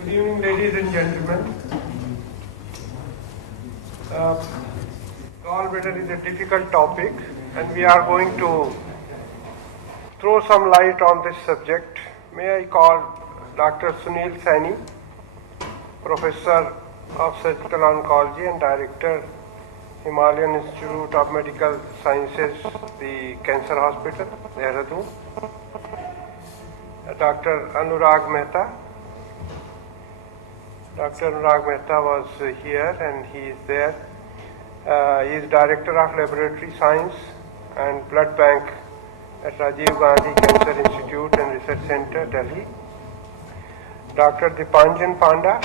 Good evening, ladies and gentlemen. Gallbladder is a difficult topic, and we are going to throw some light on this subject. May I call Dr. Sunil Saini, Professor of Surgical Oncology and Director, Himalayan Institute of Medical Sciences, the Cancer Hospital, Dehradun. Dr. Anurag Mehta. Dr. Anurag Mehta was here and he is there. He is Director of Laboratory Science and Blood Bank at Rajiv Gandhi Cancer Institute and Research Center, Delhi. Dr. Dipanjan Panda.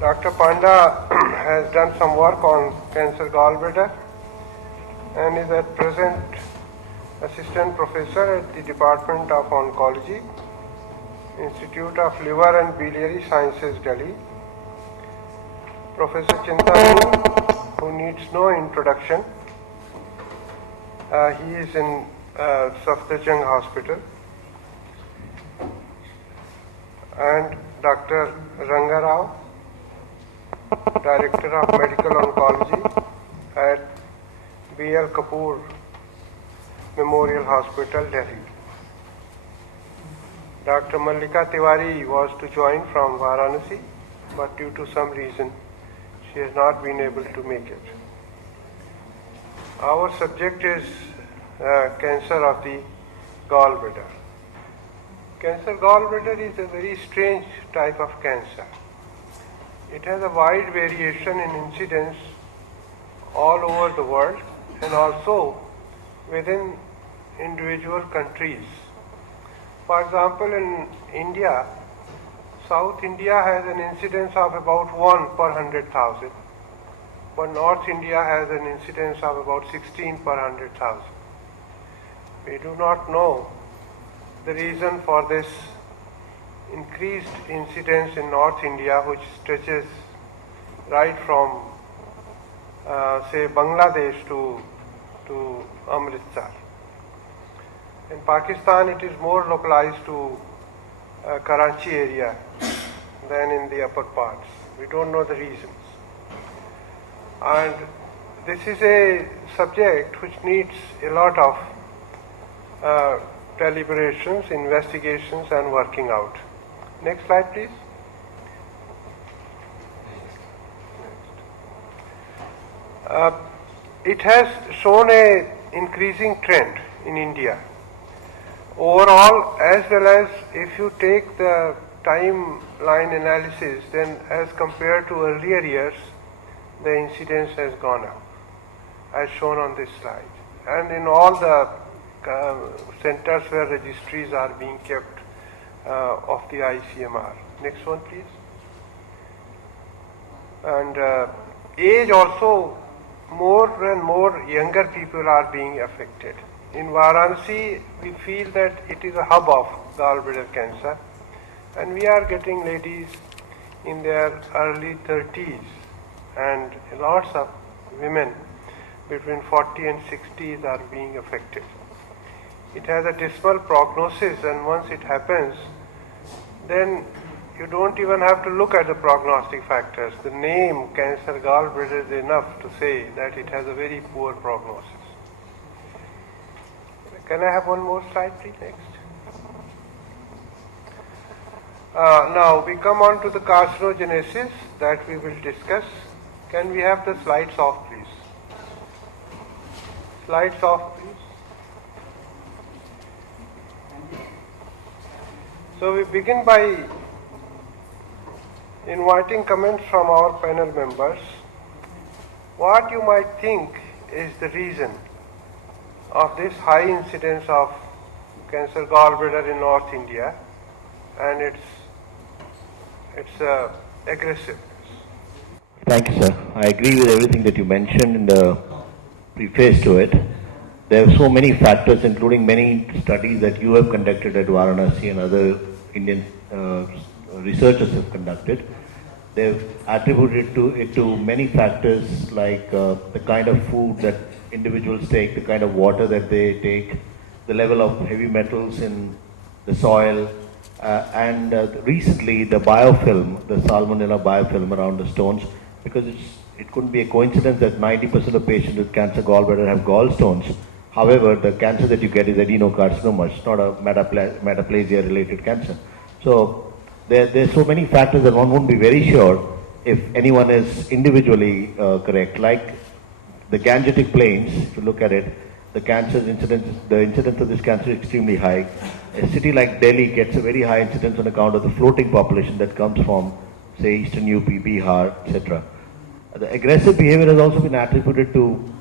Dr. Panda has done some work on cancer gallbladder and is at present Assistant Professor at the Department of Oncology, Institute of Liver and Biliary Sciences, Delhi. Professor Chintamani, who needs no introduction, he is in Safdarjung Hospital. And Dr. Rangarao, Director of Medical Oncology at B.L. Kapoor Memorial Hospital, Delhi. Dr. Mallika Tiwari was to join from Varanasi, but due to some reason, she has not been able to make it. Our subject is cancer of the gallbladder. Cancer gallbladder is a very strange type of cancer. It has a wide variation in incidence all over the world and also within individual countries. For example, in India, South India has an incidence of about 1 per 100,000, but North India has an incidence of about 16 per 100,000. We do not know the reason for this increased incidence in North India, which stretches right from, say, Bangladesh to Amritsar. In Pakistan, it is more localized to Karachi area than in the upper parts. We don't know the reasons. And this is a subject which needs a lot of deliberations, investigations, and working out. Next slide, please. It has shown a increasing trend in India. Overall, as well as if you take the timeline analysis, then as compared to earlier years, the incidence has gone up, as shown on this slide. And in all the centers where registries are being kept of the ICMR. Next one, please. And age also, more and more younger people are being affected. In Varanasi, we feel that it is a hub of gallbladder cancer, and we are getting ladies in their early 30s and lots of women between 40 and 60s are being affected. It has a dismal prognosis, and once it happens, then you don't even have to look at the prognostic factors. The name cancer gallbladder is enough to say that it has a very poor prognosis. Can I have one more slide, please? Next. Now we come on to the carcinogenesis that we will discuss. Can we have the slides off, please? Slides off, please. So we begin by inviting comments from our panel members. What you might think is the reason of this high incidence of cancer gallbladder in North India and its aggressiveness. Thank you, sir. I agree with everything that you mentioned in the preface to it. There are so many factors, including many studies that you have conducted at Varanasi and other Indian researchers have conducted. They've attributed it to many factors like the kind of food that individuals take, the kind of water that they take, the level of heavy metals in the soil, Recently, the biofilm, the salmonella biofilm around the stones, because it couldn't be a coincidence that 90% of patients with cancer gallbladder have gallstones. However, the cancer that you get is adenocarcinoma. It's not a metaplasia-related cancer. So there's so many factors that one won't be very sure if anyone is individually correct. Like the Gangetic Plains, if you look at it, the incidence of this cancer is extremely high. A city like Delhi gets a very high incidence on account of the floating population that comes from, say, Eastern UP, Bihar, etc. The aggressive behavior has also been attributed to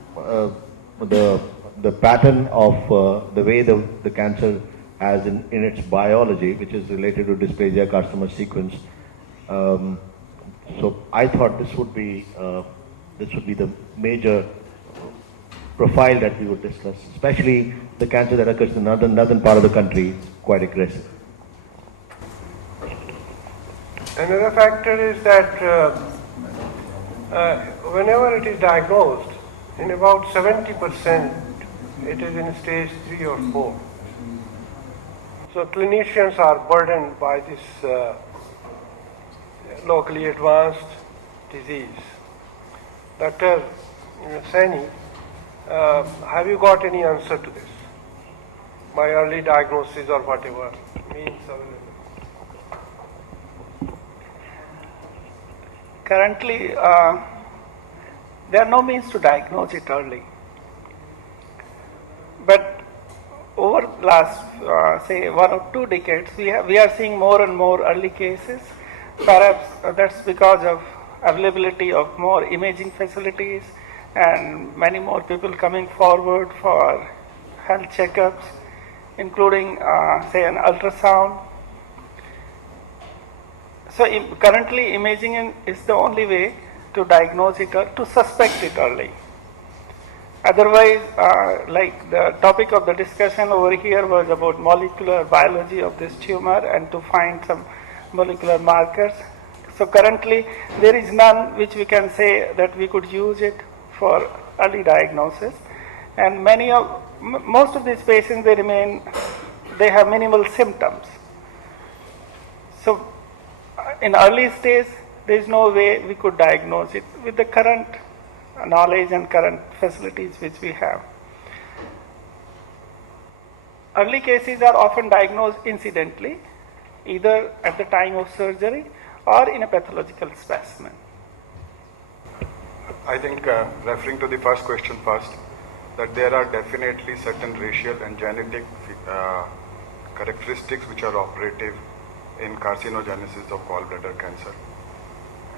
the pattern of the way the cancer has in its biology, which is related to dysplasia carcinoma sequence. So I thought this would be the major profile that we would discuss, especially the cancer that occurs in the northern part of the country, quite aggressive. Another factor is that whenever it is diagnosed, in about 70%, it is in stage 3 or 4. So clinicians are burdened by this locally advanced disease. Dr. Saini, have you got any answer to this? By early diagnosis or whatever means available? Currently, there are no means to diagnose it early. But over the last, say, 1 or 2 decades, we are seeing more and more early cases. Perhaps that's because of availability of more imaging facilities and many more people coming forward for health checkups, including, say, an ultrasound. So currently, imaging is the only way to diagnose it or to suspect it early. Otherwise, like the topic of the discussion over here was about molecular biology of this tumor and to find some molecular markers. So currently, there is none which we can say that we could use it for early diagnosis. And most of these patients, they have minimal symptoms. So in early stage, there is no way we could diagnose it with the current knowledge and current facilities which we have. Early cases are often diagnosed incidentally, either at the time of surgery or in a pathological specimen. I think referring to the first question first, that there are definitely certain racial and genetic characteristics which are operative in carcinogenesis of gallbladder cancer.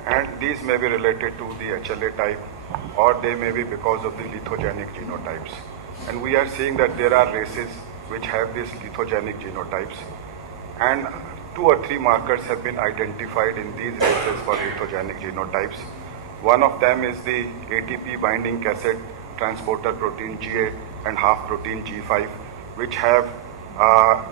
And these may be related to the HLA type, or they may be because of the lithogenic genotypes. And we are seeing that there are races which have these lithogenic genotypes, and 2 or 3 markers have been identified in these races for lithogenic genotypes. One of them is the ATP binding cassette transporter protein G8 and half protein G5, which have a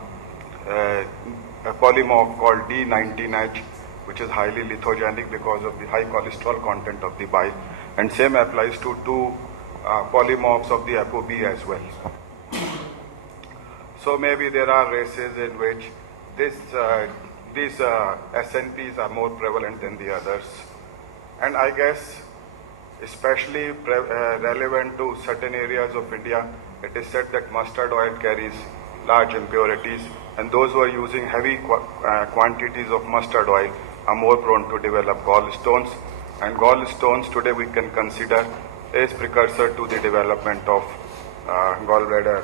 polymorph called D19H, which is highly lithogenic because of the high cholesterol content of the bile, and same applies to 2 polymorphs of the ApoB as well. So maybe there are races in which these SNPs are more prevalent than the others. And I guess especially relevant to certain areas of India, it is said that mustard oil carries large impurities, and those who are using heavy quantities of mustard oil are more prone to develop gallstones. And gallstones today we can consider is precursor to the development of gallbladder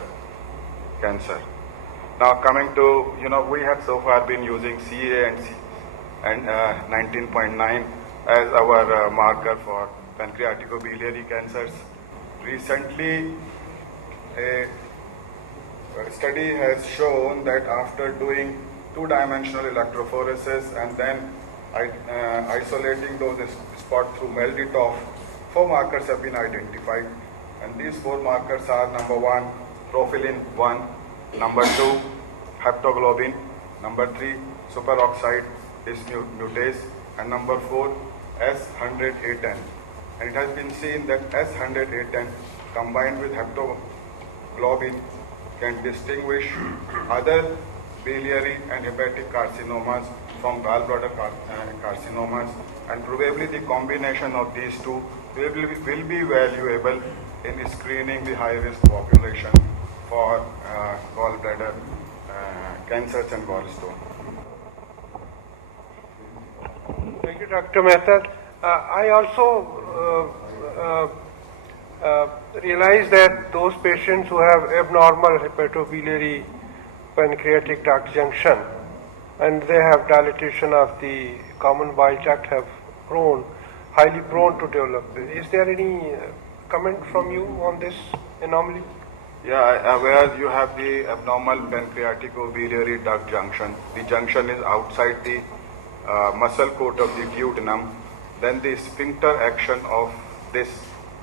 cancer. Now coming to, we have so far been using CA and 19.9 as our marker for pancreaticobiliary cancers. Recently, a study has shown that after doing 2-dimensional electrophoresis and then isolating those spots through Melditoff, 4 markers have been identified. And these 4 markers are: number 1, profilin 1, number 2, haptoglobin, number 3, superoxide dismutase, and number 4, S100A10. And it has been seen that S100A10 combined with haptoglobin can distinguish other biliary and hepatic carcinomas from gallbladder carcinomas, and probably the combination of these two will be valuable in screening the high-risk population for gallbladder cancers and gallstone. Thank you, Dr. Mehta. I also realize that those patients who have abnormal hepatobiliary pancreatic duct junction and they have dilatation of the common bile duct have highly prone to develop. Is there any comment from you on this anomaly? Yeah, where you have the abnormal pancreatico-biliary duct junction. The junction is outside the muscle coat of the duodenum. Then the sphincter action of this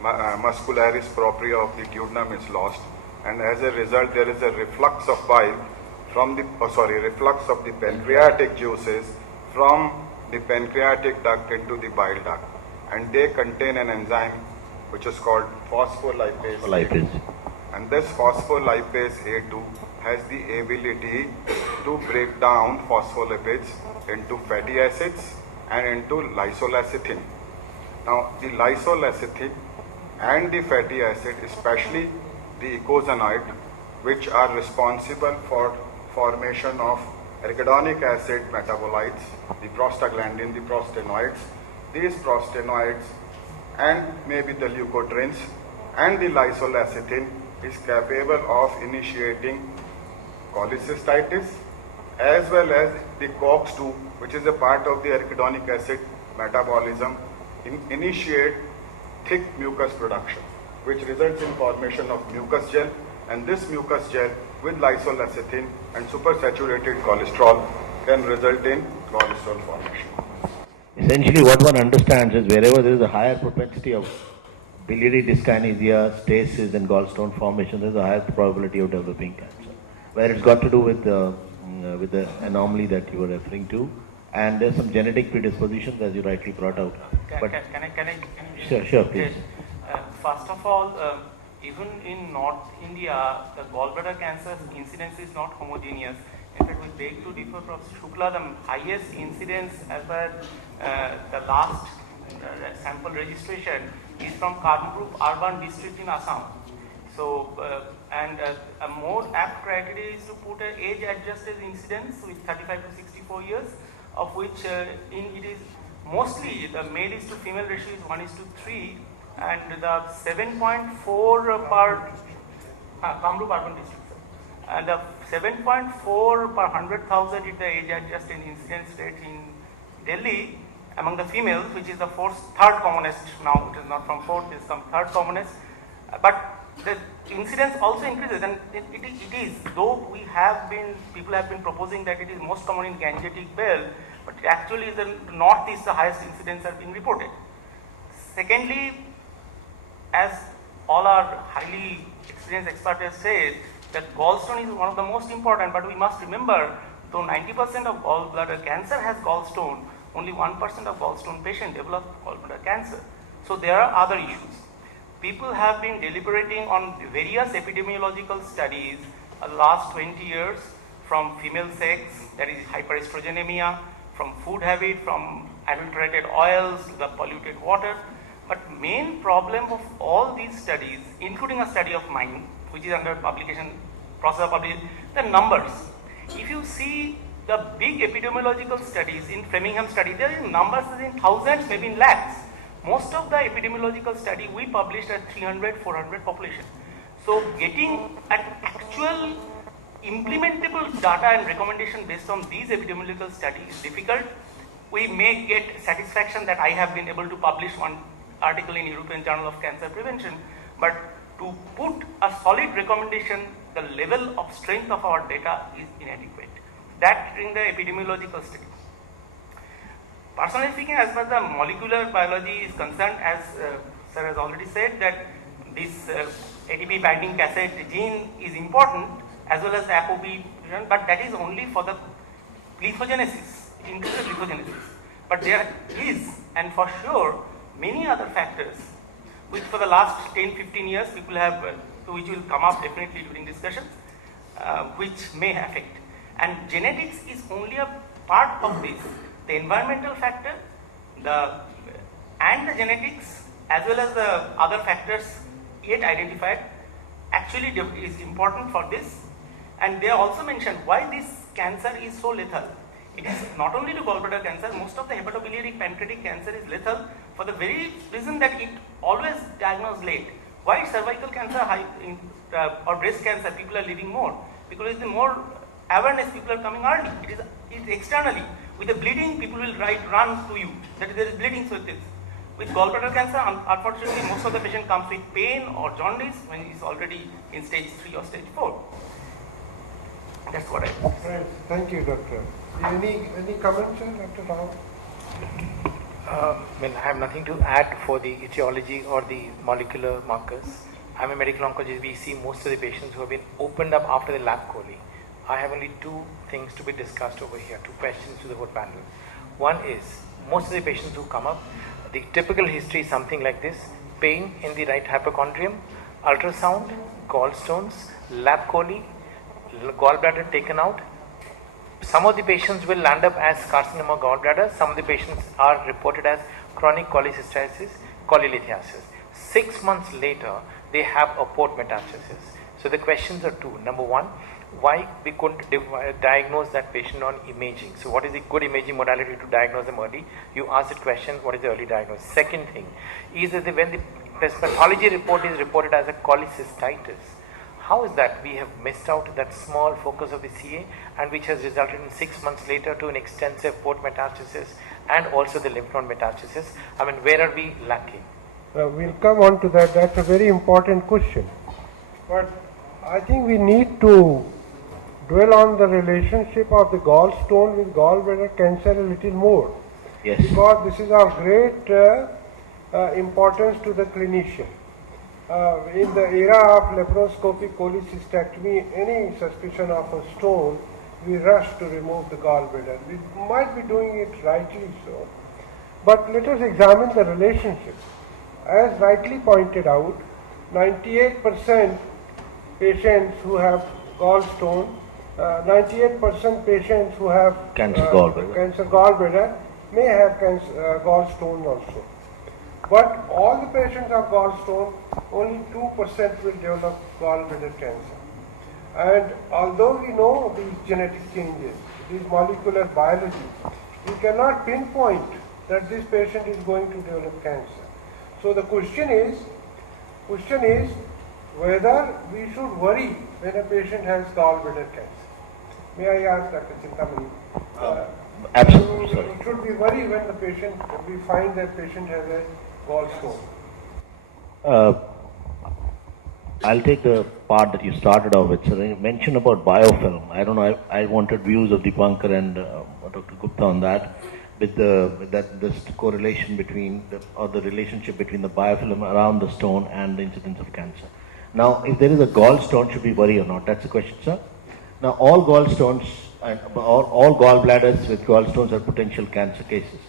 muscularis propria of the duodenum is lost, and as a result there is a reflux of bile from the reflux of the pancreatic juices from the pancreatic duct into the bile duct, and they contain an enzyme which is called phospholipase A2. And this phospholipase A2 has the ability to break down phospholipids into fatty acids and into lysolecithin. Now the lysolecithin and the fatty acid, especially the eicosanoid, which are responsible for formation of arachidonic acid metabolites, the prostaglandin, the prostanoids. These prostanoids and maybe the leukotrienes and the lysolecithin is capable of initiating cholecystitis as well as the COX-2, which is a part of the arachidonic acid metabolism, initiate thick mucus production, which results in formation of mucus gel, and this mucus gel with lysolecithin and supersaturated cholesterol can result in cholesterol formation. Essentially, what one understands is wherever there is a higher propensity of biliary dyskinesia, stasis, and gallstone formation, there is a higher probability of developing cancer. Where it's got to do with the anomaly that you were referring to, and there's some genetic predispositions, as you rightly brought out. Can I Sure, please. First of all, even in North India, the gallbladder cancer incidence is not homogeneous. In fact, we beg to differ from Shukla, the highest incidence as per the last sample registration is from Kamrup urban district in Assam. So, a more apt criteria is to put an age-adjusted incidence with 35 to 64 years, of which it is mostly the male is to female ratio is 1:3, and the 7.4 per Kamrup urban district. And the 7.4 per 100,000 is the age-adjusted incidence rate in Delhi among the females, which is the third commonest now. It is not from fourth; it is some third commonest. But the incidence also increases, and it is. Though people have been proposing that it is most common in Gangetic belt, but actually the northeast the highest incidence are being reported. Secondly, as all our highly experienced experts have said, that gallstone is one of the most important, but we must remember, though 90% of gallbladder cancer has gallstone, only 1% of gallstone patients develop gallbladder cancer. So there are other issues. People have been deliberating on various epidemiological studies the last 20 years, from female sex, that is hyperestrogenemia, from food habit, from adulterated oils to the polluted water. But main problem of all these studies, including a study of mine, which is under publication, process of publication, the numbers. If you see the big epidemiological studies in Framingham study, there are numbers in thousands, maybe in lakhs. Most of the epidemiological study we published at 300, 400 population. So getting an actual implementable data and recommendation based on these epidemiological studies is difficult. We may get satisfaction that I have been able to publish one article in European Journal of Cancer Prevention, but to put a solid recommendation, the level of strength of our data is inadequate. That in the epidemiological study. Personally speaking, as far as the molecular biology is concerned, as sir has already said, that this ATP binding cassette gene is important, as well as the ApoB, but that is only for the glycogenesis, increased glycogenesis. But there is, and for sure, many other factors, which for the last 10-15 years people have, which will come up definitely during discussions, which may affect. And genetics is only a part of this. The environmental factor, and the genetics as well as the other factors yet identified actually is important for this. And they also mentioned why this cancer is so lethal. It is not only to gallbladder cancer, most of the hepatobiliary pancreatic cancer is lethal for the very reason that it always diagnosed late. Why cervical cancer or breast cancer people are living more? Because the more awareness people are coming early. It is externally. With the bleeding, people will run to you that there is bleeding, so it is. With gallbladder cancer, unfortunately, most of the patient comes with pain or jaundice when it is already in stage 3 or stage 4. That's what I think. Right. Thank you, Doctor. Any comments, Dr. Rao? I have nothing to add for the etiology or the molecular markers. I'm a medical oncologist. We see most of the patients who have been opened up after the lab coli. I have only two things to be discussed over here, two questions to the whole panel. One is, most of the patients who come up, the typical history is something like this: pain in the right hypochondrium, ultrasound, gallstones, lab coli, gallbladder taken out. Some of the patients will land up as carcinoma gallbladder. Some of the patients are reported as chronic cholecystitis, cholelithiasis. 6 months later, they have a port metastasis. So the questions are two. Number one, why we couldn't diagnose that patient on imaging? So what is the good imaging modality to diagnose them early? You ask the question, what is the early diagnosis? Second thing is that when the pathology report is reported as a cholecystitis, how is that we have missed out that small focus of the CA, and which has resulted in 6 months later to an extensive port metastasis and also the lymph node metastasis? I mean, where are we lacking? We'll come on to that. That's a very important question. But I think we need to dwell on the relationship of the gallstone with gallbladder cancer a little more. Yes. Because this is of great importance to the clinician. In the era of laparoscopic cholecystectomy, any suspicion of a stone, we rush to remove the gallbladder. We might be doing it rightly so. But let us examine the relationship. As rightly pointed out, 98% patients who have gallstone, 98% patients who have Cancer gallbladder may have gallstone also. But all the patients of gallstone, only 2% will develop gallbladder cancer. And although we know these genetic changes, these molecular biology, we cannot pinpoint that this patient is going to develop cancer. So the question is whether we should worry when a patient has gallbladder cancer. May I ask Dr. Chintamani? Absolutely. Sorry. Should we worry when we find that patient has a gallstone? I'll take the part that you started off with. So you mentioned about biofilm. I don't know. I wanted views of Dipankar and Dr. Gupta on that. With this correlation between the relationship between the biofilm around the stone and the incidence of cancer. Now, if there is a gallstone, should we worry or not? That's the question, sir. Now, all gallstones, all gallbladders with gallstones are potential cancer cases.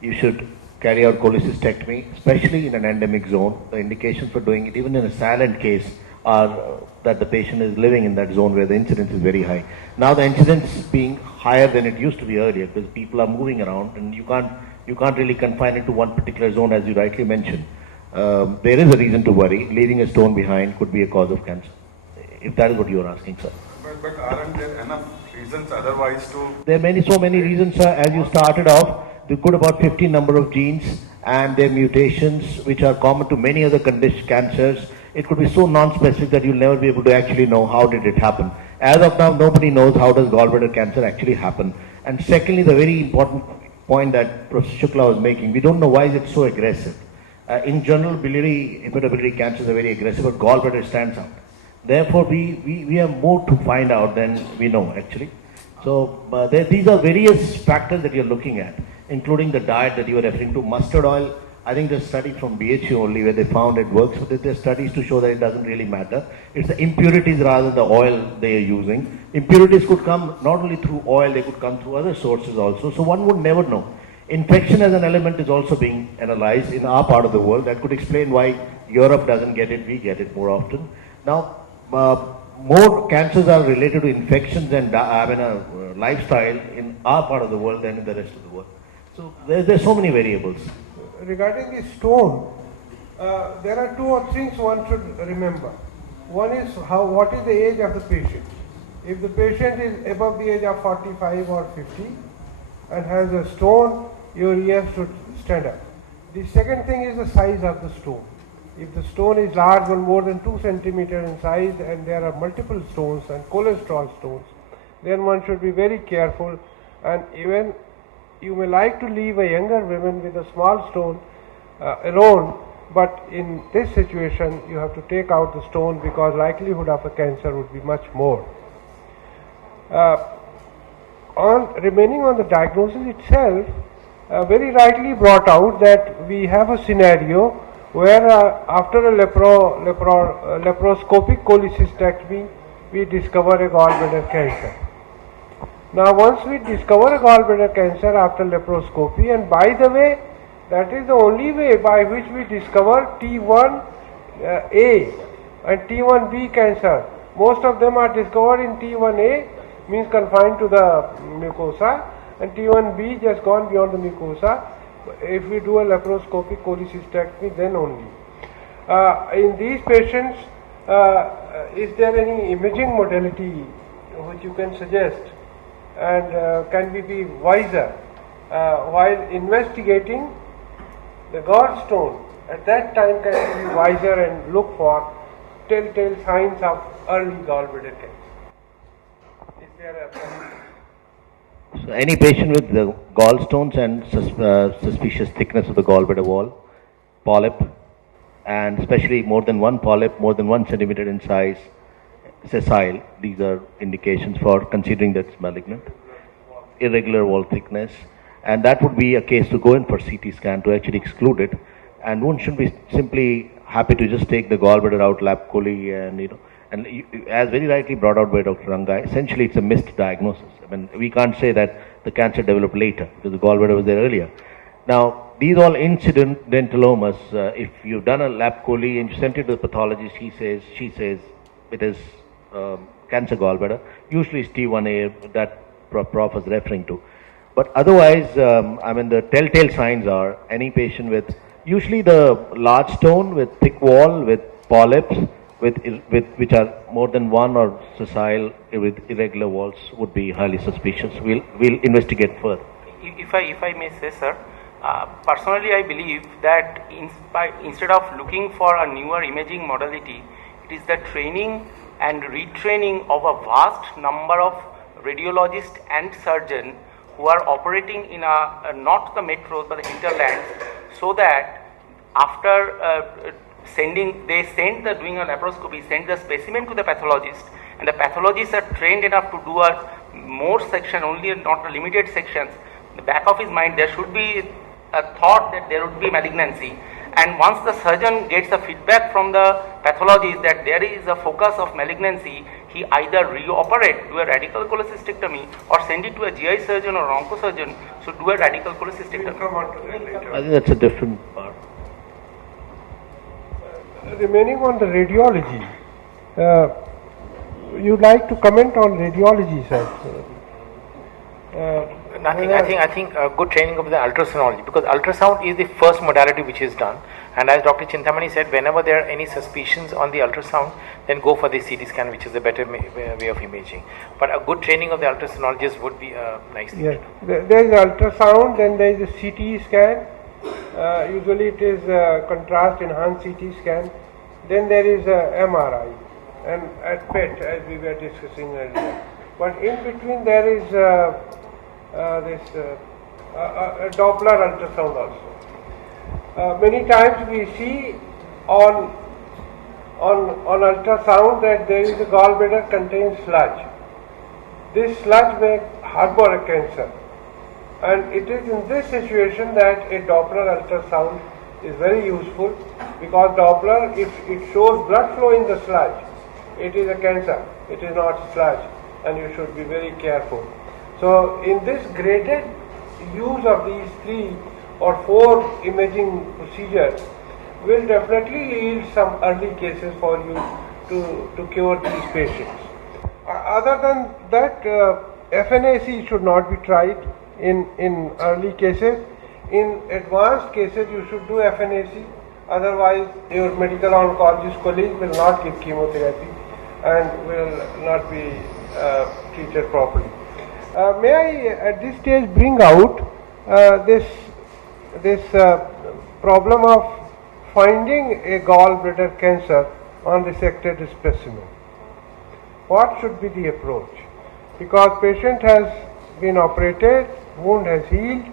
You should carry out cholecystectomy, especially in an endemic zone. The indications for doing it, even in a silent case, are that the patient is living in that zone where the incidence is very high. Now the incidence being higher than it used to be earlier, because people are moving around and you can't really confine it to one particular zone, as you rightly mentioned. There is a reason to worry. Leaving a stone behind could be a cause of cancer, if that is what you are asking, sir. But aren't there enough reasons otherwise to... There are so many reasons, sir. As you started off, the good about 15 number of genes and their mutations, which are common to many other cancers. It could be so non-specific that you'll never be able to actually know how did it happen. As of now, nobody knows how does gallbladder cancer actually happen. And secondly, the very important point that Professor Shukla was making, we don't know why is it so aggressive. In general, hepatobiliary cancers are very aggressive, but gallbladder stands out. Therefore, we have more to find out than we know actually. So these are various factors that you're looking at, including the diet that you were referring to. Mustard oil, I think there's a study from BHU only where they found it works, but there's studies to show that it doesn't really matter. It's the impurities rather than the oil they are using. Impurities could come not only through oil, they could come through other sources also, so one would never know. Infection as an element is also being analyzed in our part of the world. That could explain why Europe doesn't get it, we get it more often. Now, more cancers are related to infections and lifestyle in our part of the world than in the rest of the world. So there's so many variables. Regarding the stone, there are two or things one should remember. One is what is the age of the patient. If the patient is above the age of 45 or 50 and has a stone, your ears should stand up. The second thing is the size of the stone. If the stone is large, one more than 2 centimeters in size, and there are multiple stones and cholesterol stones, then one should be very careful. And even you may like to leave a younger woman with a small stone alone, but in this situation you have to take out the stone because likelihood of a cancer would be much more. Remaining on the diagnosis itself, very rightly brought out that we have a scenario where after a laparoscopic cholecystectomy we discover a gallbladder cancer. Now once we discover a gallbladder cancer after laparoscopy, and by the way, that is the only way by which we discover T1A and T1B cancer. Most of them are discovered in T1A, means confined to the mucosa, and T1B just gone beyond the mucosa. If we do a laparoscopic cholecystectomy, then only. In these patients, is there any imaging modality which you can suggest, and can we be wiser while investigating the gallstone? At that time, can we be wiser and look for telltale signs of early gallbladder cancer? Is there a So any patient with the gallstones and suspicious thickness of the gallbladder wall, polyp, and especially more than one polyp, more than 1 centimeter in size, sessile, these are indications for considering that's malignant. Irregular wall thickness, and that would be a case to go in for CT scan to actually exclude it. And one should be simply happy to just take the gallbladder out, lap chole, and and as very rightly brought out by Dr. Ranga, essentially it's a missed diagnosis. I mean, we can't say that the cancer developed later because the gallbladder was there earlier. Now, these all incidentalomas, if you've done a lap chole and you sent it to the pathologist, she says it is cancer gallbladder. Usually it's T1A that Prof was referring to. But otherwise, the telltale signs are any patient with usually the large stone with thick wall, with polyps, which are more than one or sessile with irregular walls would be highly suspicious. We'll investigate further. If I may say, sir, personally I believe that instead of looking for a newer imaging modality, it is the training and retraining of a vast number of radiologists and surgeons who are operating in not the metros but the hinterlands, so that after doing a laparoscopy, send the specimen to the pathologist, and the pathologists are trained enough to do a more section, only not the limited sections. In the back of his mind, there should be a thought that there would be malignancy, and once the surgeon gets the feedback from the pathologist that there is a focus of malignancy, he either reoperate, do a radical cholecystectomy, or send it to a GI surgeon or oncosurgeon, so do a radical cholecystectomy. I think that's a different part. Remaining on the radiology, you'd like to comment on radiology, sir? Nothing. I think good training of the ultrasonology, because ultrasound is the first modality which is done. And as Dr. Chintamani said, whenever there are any suspicions on the ultrasound, then go for the CT scan, which is a better way of imaging. But a good training of the ultrasonologist would be a nice thing. Yes, there is ultrasound, then there is a CT scan. Usually it is contrast enhanced CT scan. Then there is a MRI and at PET, as we were discussing earlier. But in between there is a Doppler ultrasound also. Many times we see on ultrasound that there is a gallbladder contains sludge. This sludge may harbor a cancer, and it is in this situation that a Doppler ultrasound is very useful, because Doppler, if it shows blood flow in the sludge, it is a cancer, it is not sludge, and you should be very careful. So in this graded use of these 3 or 4 imaging procedures will definitely yield some early cases for you to cure these patients. Other than that, FNAC should not be tried in early cases. In advanced cases, you should do FNAC. Otherwise, your medical oncologist colleague will not give chemotherapy and will not be treated properly. May I, at this stage, bring out this problem of finding a gallbladder cancer on resected specimen. What should be the approach? Because patient has been operated, wound has healed,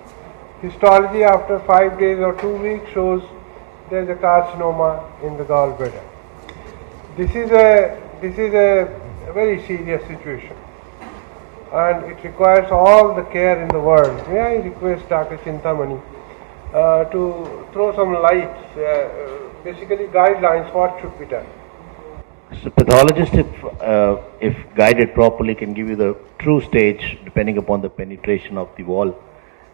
histology after 5 days or 2 weeks shows there is a carcinoma in the gallbladder. This is a very serious situation, and it requires all the care in the world. May I request Dr. Chintamani to throw some light, basically guidelines, what should be done? So pathologist, if guided properly, can give you the true stage depending upon the penetration of the wall,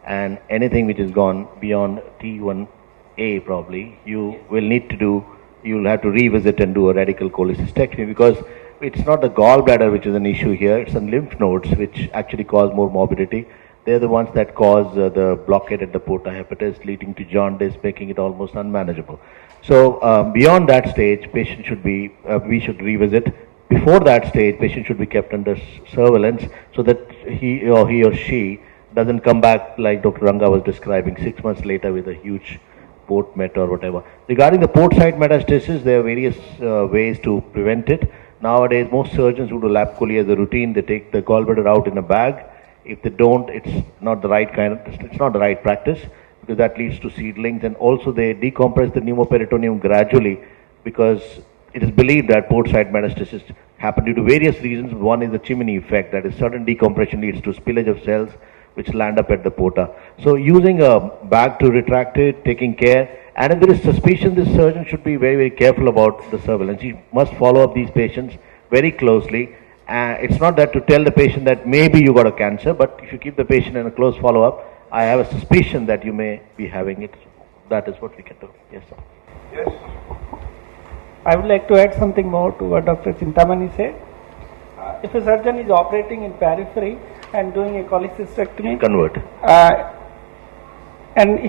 and anything which has gone beyond T1A probably, you will have to revisit and do a radical cholecystectomy, because it's not the gallbladder which is an issue here, it's the lymph nodes which actually cause more morbidity. They're the ones that cause the blockade at the porta hepatis, leading to jaundice, making it almost unmanageable. So beyond that stage, patient should be, we should revisit. Before that stage, patient should be kept under surveillance so that he or she doesn't come back like Dr. Ranga was describing 6 months later with a huge port met or whatever. Regarding the port site metastasis, there are various ways to prevent it. Nowadays, most surgeons who do lap chole as a routine, they take the gallbladder out in a bag. If they don't, it's not the right practice, because that leads to seedlings, and also they decompress the pneumoperitoneum gradually, because it is believed that port site metastasis happen due to various reasons. One is the chimney effect, that is sudden decompression leads to spillage of cells which land up at the porta. So using a bag to retract it, taking care, and if there is suspicion, the surgeon should be very, very careful about the surveillance. He must follow up these patients very closely. It's not that to tell the patient that maybe you got a cancer, but if you keep the patient in a close follow-up, I have a suspicion that you may be having it. That is what we can do. Yes, sir. Yes. I would like to add something more to what Dr. Chintamani said. If a surgeon is operating in periphery and doing a cholecystectomy, Convert. and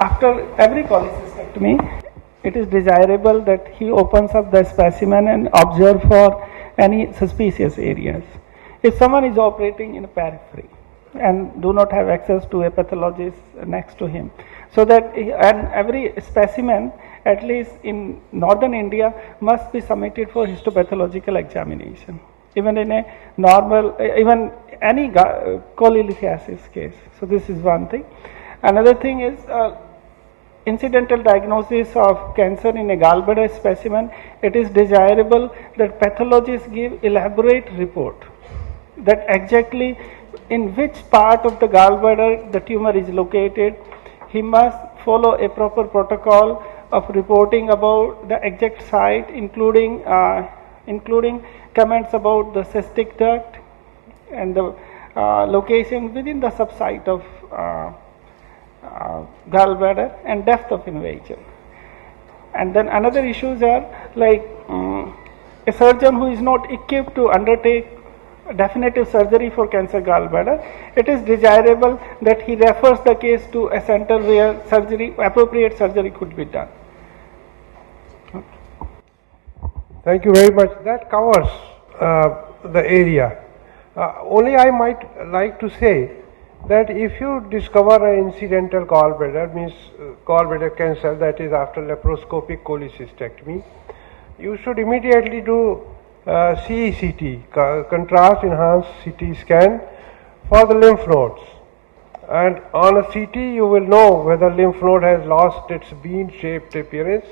after every cholecystectomy, it is desirable that he opens up the specimen and observe for any suspicious areas. If someone is operating in a periphery and do not have access to a pathologist next to him, so that and every specimen, at least in northern India, must be submitted for histopathological examination, even in a normal, even any cholelithiasis case. So this is one thing. Another thing is incidental diagnosis of cancer in a gallbladder specimen. It is desirable that pathologists give elaborate report that exactly in which part of the gallbladder the tumor is located. He must follow a proper protocol of reporting about the exact site, including comments about the cystic duct and the location within the subsite of gallbladder and depth of invasion. And then another issues are like a surgeon who is not equipped to undertake definitive surgery for cancer gallbladder, it is desirable that he refers the case to a center where appropriate surgery could be done. Thank you very much. That covers the area. Only I might like to say that if you discover an incidental gallbladder, means gallbladder cancer, that is after laparoscopic cholecystectomy, you should immediately do CECT, contrast enhanced CT scan for the lymph nodes. And on a CT you will know whether lymph node has lost its bean shaped appearance,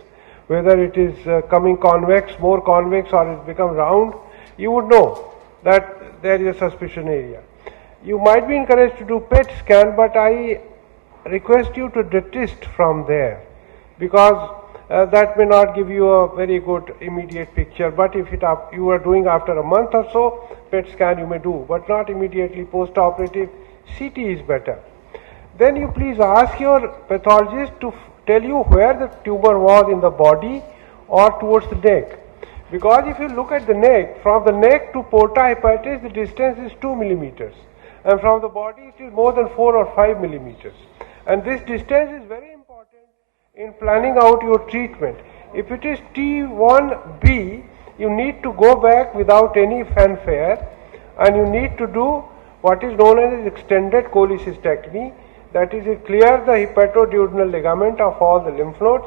whether it is coming convex, more convex, or it become round. You would know that there is a suspicion area. You might be encouraged to do PET scan, but I request you to desist from there, because that may not give you a very good immediate picture. But if you are doing after a month or so, PET scan you may do, but not immediately post-operative. CT is better. Then you please ask your pathologist to tell you where the tumor was in the body or towards the neck, Because if you look at the neck, from the neck to porta hepatis, the distance is 2 millimeters. And from the body, it is more than 4 or 5 millimeters. And this distance is very important in planning out your treatment. If it is T1B, you need to go back without any fanfare, and you need to do what is known as extended cholecystectomy. That is, you clear the hepatoduodenal ligament of all the lymph nodes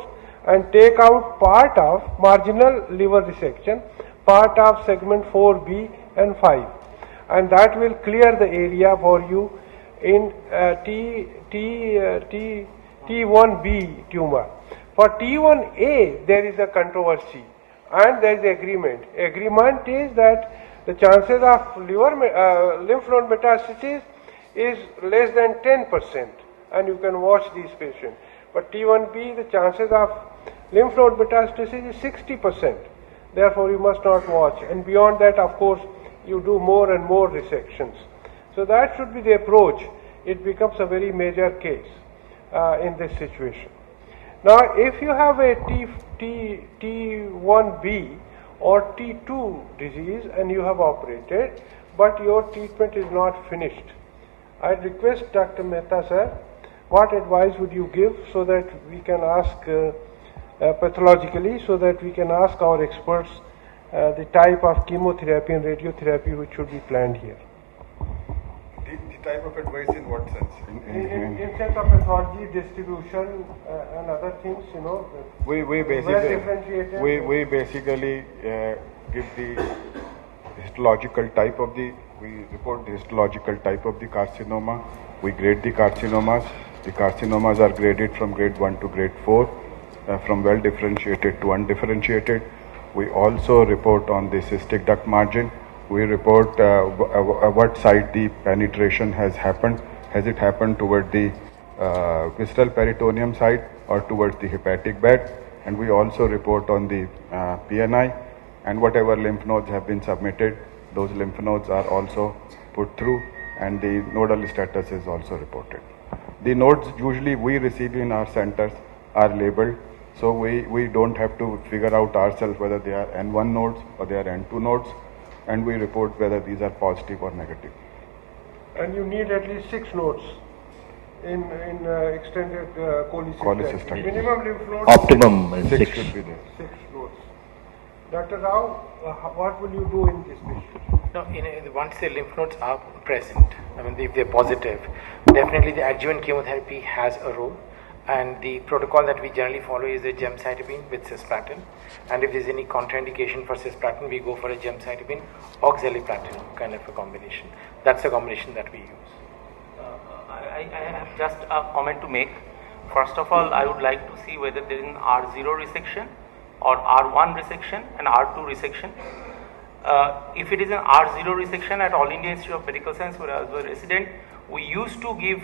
and take out part of marginal liver resection, part of segment 4B and 5, and that will clear the area for you in T1B tumor. For T1A, there is a controversy and there is agreement. Agreement is that the chances of lymph node metastasis is less than 10%, and you can watch these patients. But T1B, the chances of lymph node metastasis is 60%. Therefore, you must not watch. And beyond that, of course, you do more and more resections. So that should be the approach. It becomes a very major case in this situation. Now, if you have a T1B or T2 disease and you have operated, but your treatment is not finished, I request Dr. Mehta sir, what advice would you give so that we can ask pathologically, so that we can ask our experts the type of chemotherapy and radiotherapy which should be planned here? The type of advice in what sense? In sense of pathology, distribution, and other things, you know. We basically give the histological type of the, we report the histological type of the carcinoma. We grade the carcinomas. The carcinomas are graded from grade 1 to grade 4, from well differentiated to undifferentiated. We also report on the cystic duct margin. We report what side the penetration has happened. Has it happened toward the visceral peritoneum side or towards the hepatic bed? And we also report on the PNI, and whatever lymph nodes have been submitted, those lymph nodes are also put through, and the nodal status is also reported. The nodes usually we receive in our centers are labeled, so we don't have to figure out ourselves whether they are N1 nodes or they are N2 nodes, and we report whether these are positive or negative. And you need at least 6 nodes in extended cholecystectomy. Minimum lymph nodes. Optimum is 6 should be there. 6 nodes. Dr. Rao, what will you do in this patient? No, once the lymph nodes are present, I mean, if they're positive, definitely the adjuvant chemotherapy has a role. And the protocol that we generally follow is a gemcitabine with cisplatin. And if there's any contraindication for cisplatin, we go for a gemcitabine oxaliplatin kind of a combination. That's the combination that we use. I have just a comment to make. First of all, I would like to see whether there is an R0 resection or R1 resection and R2 resection. If it is an R0 resection, at All India Institute of Medical Science, where I was a resident, we used to give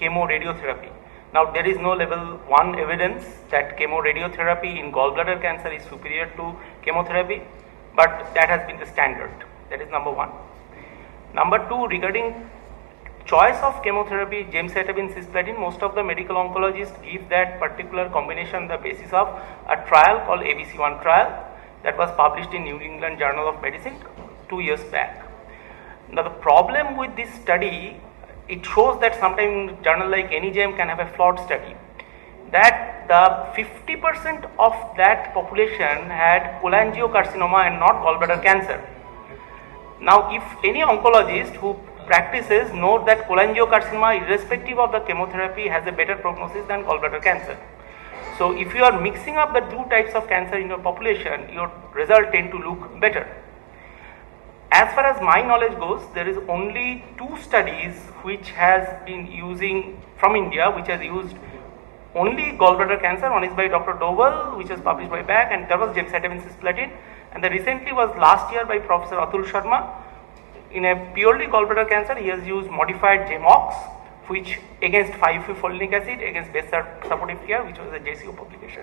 chemoradiotherapy. Now, there is no level 1 evidence that chemoradiotherapy in gallbladder cancer is superior to chemotherapy, but that has been the standard. That is number 1. Number 2, regarding choice of chemotherapy, gemcitabine, cisplatin, most of the medical oncologists give that particular combination on the basis of a trial called ABC1 trial that was published in New England Journal of Medicine 2 years back. Now, the problem with this study, it shows that sometimes journal like NEJM can have a flawed study, that the 50% of that population had cholangiocarcinoma and not gallbladder cancer. Now, if any oncologist who practices know that cholangiocarcinoma, irrespective of the chemotherapy, has a better prognosis than gallbladder cancer. So, if you are mixing up the 2 types of cancer in your population, your result tend to look better. As far as my knowledge goes, there is only 2 studies which has been using from India, which has used only gallbladder cancer. One is by Dr. Doval, which was published by Back, and that was gemcitabine cisplatin. And the recently was last year by Professor Atul Sharma. In a purely gallbladder cancer, he has used modified GEMOX, which against 5-folinic acid, against best supportive care, which was a JCO publication.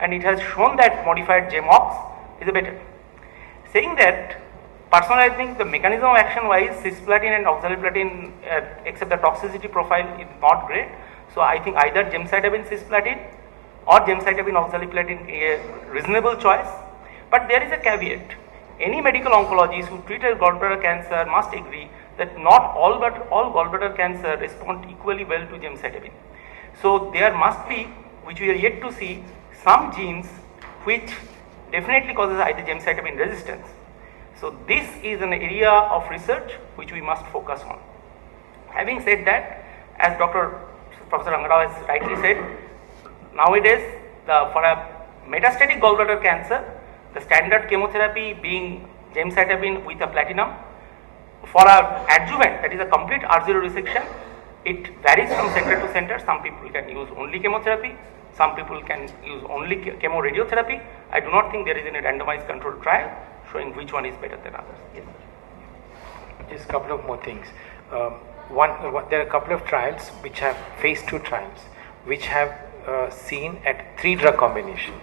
And it has shown that modified GEMOX is a better. Saying that, personally, I think the mechanism of action wise, cisplatin and oxaliplatin, except the toxicity profile, is not great. So I think either gemcitabine cisplatin or gemcitabine oxaliplatin is a reasonable choice. But there is a caveat. Any medical oncologist who treated gallbladder cancer must agree that not all but all gallbladder cancer respond equally well to gemcitabine. So there must be, which we are yet to see, some genes which definitely causes either gemcitabine resistance. So this is an area of research which we must focus on. Having said that, as Professor Rangarao has rightly said, nowadays for a metastatic gallbladder cancer, the standard chemotherapy being gemcitabine with a platinum. For a adjuvant, that is a complete R0 resection, it varies from center to center. Some people can use only chemotherapy, some people can use only chemoradiotherapy. I do not think there is any randomized controlled trial showing which one is better than others. Yes, sir. Just a couple of more things. There are a couple of trials which have phase 2 trials which have seen at 3 drug combination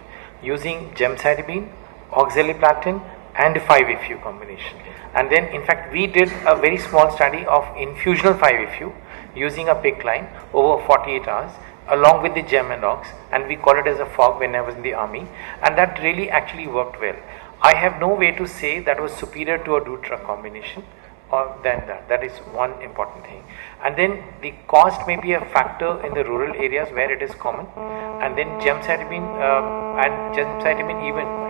using gemcitabine, oxaliplatin and 5-FU combination. And then in fact we did a very small study of infusional 5-FU using a PICC line over 48 hours along with the gem and ox, and we call it as a FOG when I was in the army, and that really actually worked well. I have no way to say that was superior to a drug combination or than that. That is one important thing. And then the cost may be a factor in the rural areas where it is common, and then gemcitabine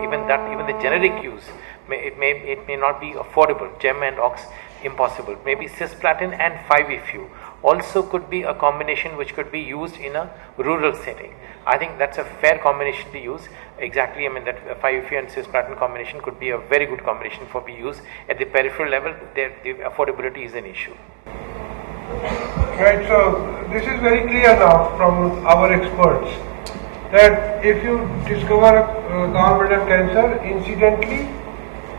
even the generic use it may not be affordable. Gem and ox impossible. Maybe cisplatin and 5-FU also could be a combination which could be used in a rural setting. I think that's a fair combination to use. Exactly, I mean that 5-FU and cisplatin combination could be a very good combination for be used at the peripheral level. The affordability is an issue. Right, so this is very clear now from our experts that if you discover gallbladder cancer, incidentally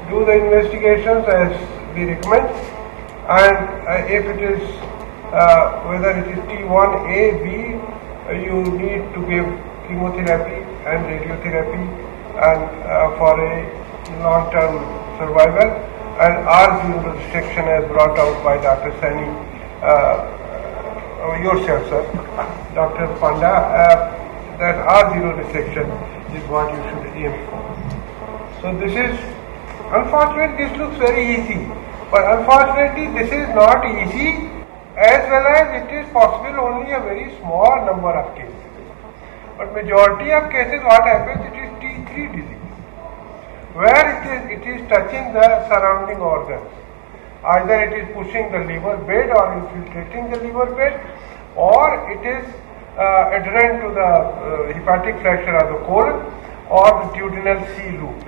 do the investigations as we recommend, and if it is whether it is T1A, B, you need to give chemotherapy and radiotherapy and for a long-term survival, and R0 restriction as brought out by Dr. Sani, yourself sir, Dr. Panda, that R0 restriction is what you should aim for. So this is, unfortunately this looks very easy, but unfortunately this is not easy, as well as it is possible only a very small number of cases. But majority of cases what happens, it is T3 disease, where it is touching the surrounding organs. Either it is pushing the liver bed or infiltrating the liver bed, or it is adherent to the hepatic flexure of the colon or the duodenal C loop.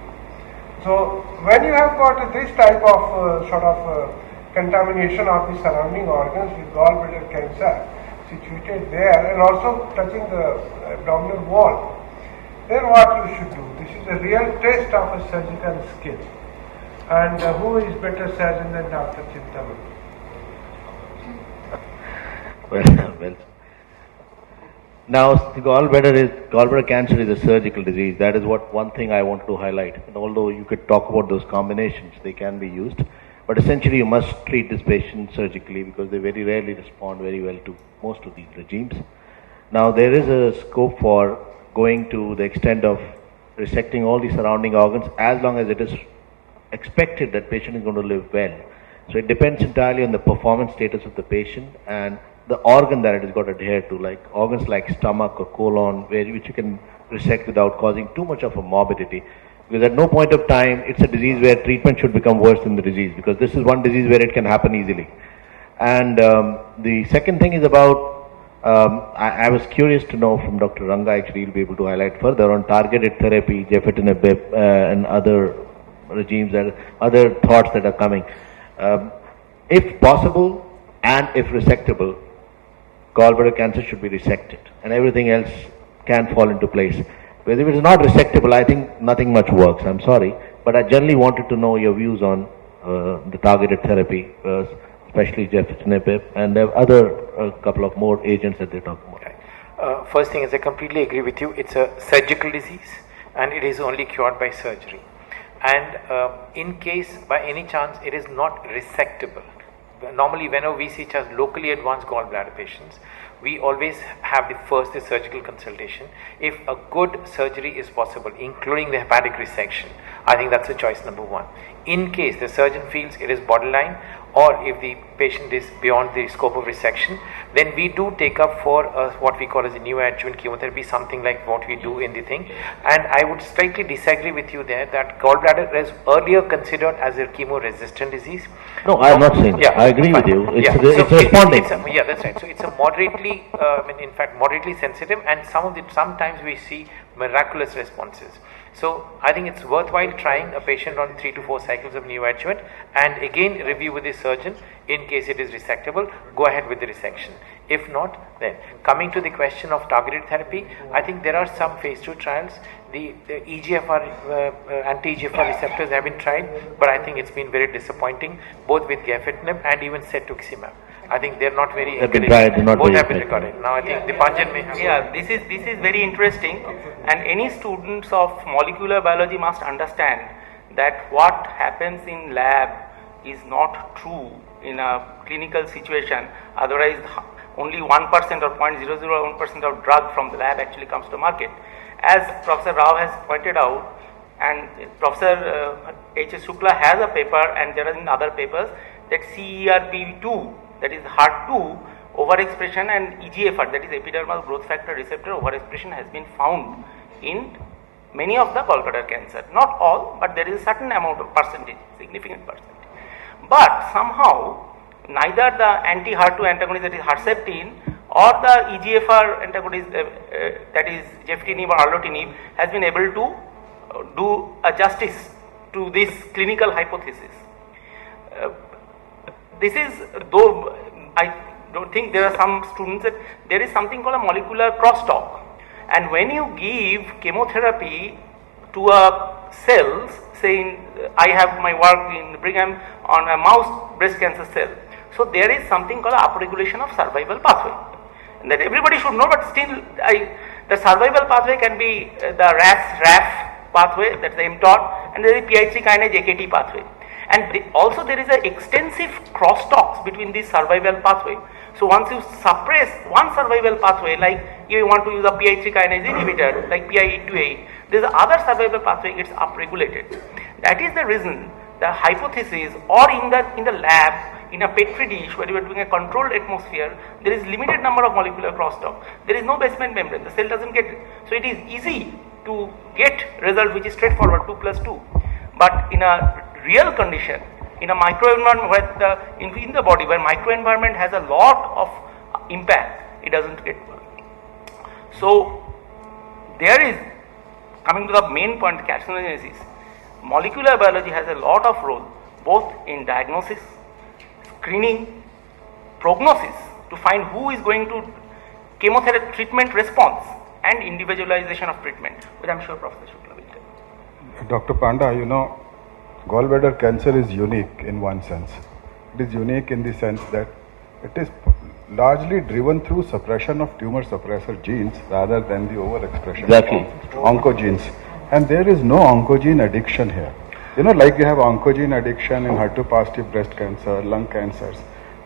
So when you have got this type of contamination of the surrounding organs with gallbladder cancer situated there and also touching the abdominal wall, then what you should do? This is a real test of a surgical skill. And who is better surgeon than Dr. Chintaman? Well. Now, gallbladder cancer is a surgical disease. That is what one thing I wanted to highlight. And although you could talk about those combinations, they can be used. But essentially, you must treat this patient surgically because they very rarely respond very well to most of these regimes. Now, there is a scope for going to the extent of resecting all the surrounding organs as long as it is expected that patient is going to live well. So it depends entirely on the performance status of the patient and the organ that it has got adhered to, like organs like stomach or colon, which you can resect without causing too much of a morbidity. Because at no point of time, it's a disease where treatment should become worse than the disease, because this is one disease where it can happen easily. And the second thing is about, I was curious to know from Dr. Ranga, actually you'll be able to highlight further on targeted therapy, gefitinib, and other regimes, other thoughts that are coming. If possible and if resectable, gallbladder cancer should be resected and everything else can fall into place. But if it is not resectable, I think nothing much works. I'm sorry, but I generally wanted to know your views on the targeted therapy, especially gefitinib, and there are other couple of more agents that they're talking about. First thing is, I completely agree with you. It's a surgical disease and it is only cured by surgery. And in case by any chance it is not resectable, normally whenever we see just locally advanced gallbladder patients, we always have the surgical consultation. If a good surgery is possible, including the hepatic resection, I think that's the choice number one. In case the surgeon feels it is borderline, or if the patient is beyond the scope of resection, then we do take up for what we call as a neoadjuvant chemotherapy, something like what we do in the thing. And I would slightly disagree with you there that gallbladder is earlier considered as a chemo-resistant disease. No, I am not saying that. I agree with you. It's responding. Yeah, that's right. So it's a moderately, in fact, moderately sensitive, and sometimes we see miraculous responses. So I think it's worthwhile trying a patient on 3 to 4 cycles of neoadjuvant, and again review with the surgeon. In case it is resectable, go ahead with the resection. If not, then coming to the question of targeted therapy, I think there are some phase 2 trials. The EGFR, anti-EGFR receptors have been tried, but I think it's been very disappointing, both with gefitinib and even cetuximab. I think they're not very encouraging. Both have been recorded. Now I think Dipanjan may have. Yeah, this is very interesting, and any students of molecular biology must understand that what happens in lab is not true in a clinical situation. Otherwise, only 1% or 0.001% of drug from the lab actually comes to market. As Professor Rao has pointed out, and Professor H.S. Shukla has a paper, and there are in other papers, that CERP2, that is HER2 overexpression, and EGFR, that is epidermal growth factor receptor overexpression, has been found in many of the gallbladder cancer. Not all, but there is a certain amount of percentage, significant percentage. But somehow, neither the anti-HER2 antagonist, that is Herceptin, or the EGFR antagonist, that is gefitinib or erlotinib, has been able to do a justice to this clinical hypothesis. This is, though I don't think there are some students that there is something called a molecular crosstalk, and when you give chemotherapy to a cells, say I have my work in Brigham on a mouse breast cancer cell, so there is something called upregulation of survival pathway, and that everybody should know, but still the survival pathway can be the RAF pathway, that's the mTOR, and there is PI3 kinase AKT pathway. And also there is an extensive crosstalks between these survival pathway. So once you suppress one survival pathway, like you want to use a PI3 kinase inhibitor, like PI828, there is other survival pathway gets upregulated. That is the reason the hypothesis, or in the lab, in a petri dish where you are doing a controlled atmosphere, there is limited number of molecular crosstalk. There is no basement membrane, the cell doesn't get it. So it is easy to get result which is straightforward, 2+2. But in a real condition, in a microenvironment where in the body where microenvironment has a lot of impact, it doesn't get work. So there is, coming to the main point, carcinogenesis, molecular biology has a lot of role both in diagnosis, screening, prognosis, to find who is going to chemotherapy treatment response, and individualization of treatment, which I am sure Professor Shukla will tell. Dr. Panda, you know, gallbladder cancer is unique in one sense. It is unique in the sense that it is largely driven through suppression of tumor suppressor genes rather than the overexpression of oncogenes. And there is no oncogene addiction here. You know, like you have oncogene addiction in HER2 positive breast cancer, lung cancers.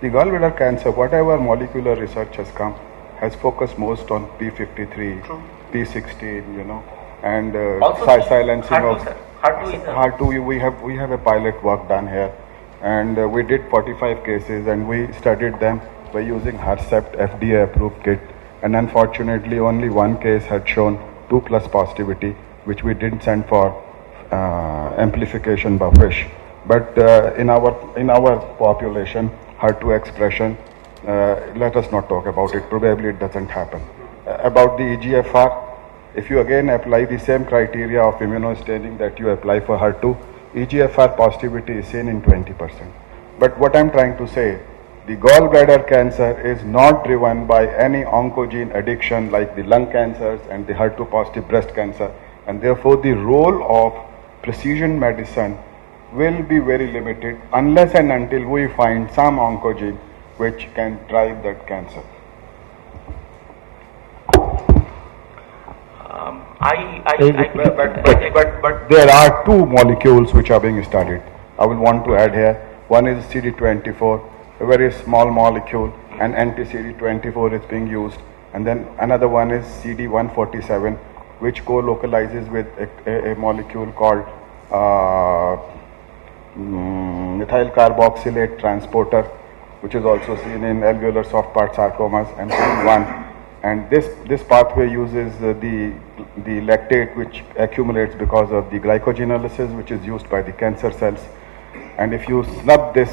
The gallbladder cancer, whatever molecular research has come, has focused most on P53, P16, you know, and silencing of HER2. We have a pilot work done here, and we did 45 cases, and we studied them by using Hercept FDA approved kit, and unfortunately only one case had shown 2+ positivity, which we didn't send for amplification by FISH. But in our population, HER2 expression, let us not talk about it, probably it doesn't happen. About the EGFR, if you again apply the same criteria of immunostaining that you apply for HER2, EGFR positivity is seen in 20%. But what I'm trying to say, the gallbladder cancer is not driven by any oncogene addiction like the lung cancers and the HER2 positive breast cancer, and therefore the role of precision medicine will be very limited unless and until we find some oncogene which can drive that cancer. But there are two molecules which are being studied. I will want to add here. One is CD24, a very small molecule, and anti-CD24 is being used. And then another one is CD147, which co-localizes with a molecule called methyl carboxylate transporter, which is also seen in alveolar soft part sarcomas and one. And this pathway uses the lactate which accumulates because of the glycogenolysis, which is used by the cancer cells. And if you snub this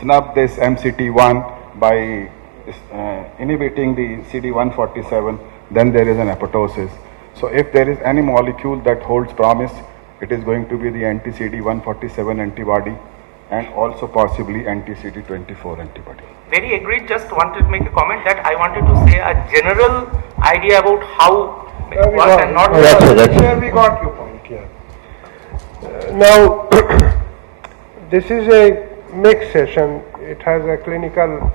MCT1 by inhibiting the CD147, then there is an apoptosis. So if there is any molecule that holds promise, it is going to be the anti-CD147 antibody and also possibly anti-CD24 antibody. Very agreed. Just wanted to make a comment that I wanted to say a general idea about how work and not work. There we got your point here. Now, this is a mixed session. It has a clinical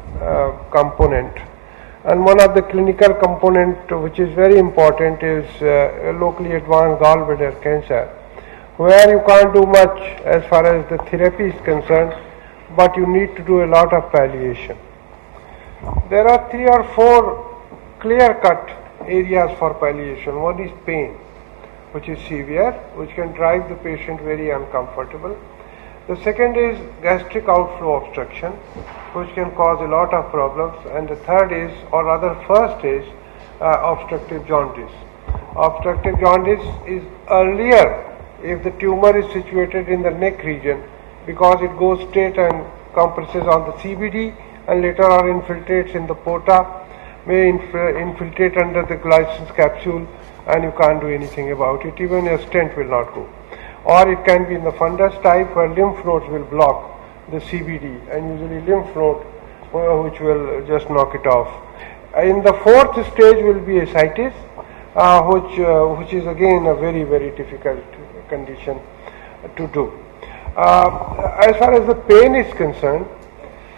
component, and one of the clinical component which is very important is locally advanced gallbladder cancer, where you can't do much as far as the therapy is concerned, but you need to do a lot of palliation. There are 3 or 4 clear-cut areas for palliation. One is pain, which is severe, which can drive the patient very uncomfortable. The second is gastric outflow obstruction, which can cause a lot of problems. And the third is, or rather first is, obstructive jaundice. Obstructive jaundice is earlier if the tumor is situated in the neck region, because it goes straight and compresses on the CBD and later on infiltrates in the porta, may infiltrate under the Gleason's capsule, and you can't do anything about it. Even a stent will not go. Or it can be in the fundus type, where lymph nodes will block the CBD, and usually lymph node which will just knock it off. In the 4th stage will be ascites, which is again a very, very difficult condition to do. As far as the pain is concerned,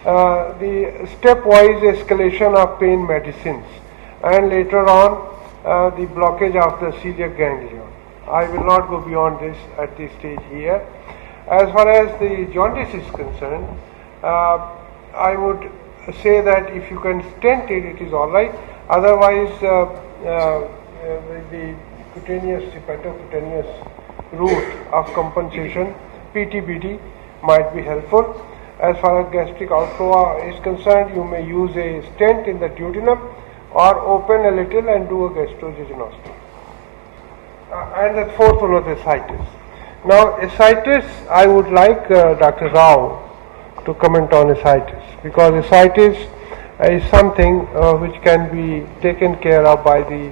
the stepwise escalation of pain medicines, and later on the blockage of the celiac ganglion. I will not go beyond this at this stage here. As far as the jaundice is concerned, I would say that if you can stent it, it is all right. Otherwise, the cutaneous, hepatocutaneous route of compensation, PTBD, might be helpful. As far as gastric outflow is concerned, you may use a stent in the duodenum or open a little and do a gastrojejunostomy. And the 4th one was ascites. Now, ascites, I would like Dr. Rao to comment on ascites, because ascites is something which can be taken care of by the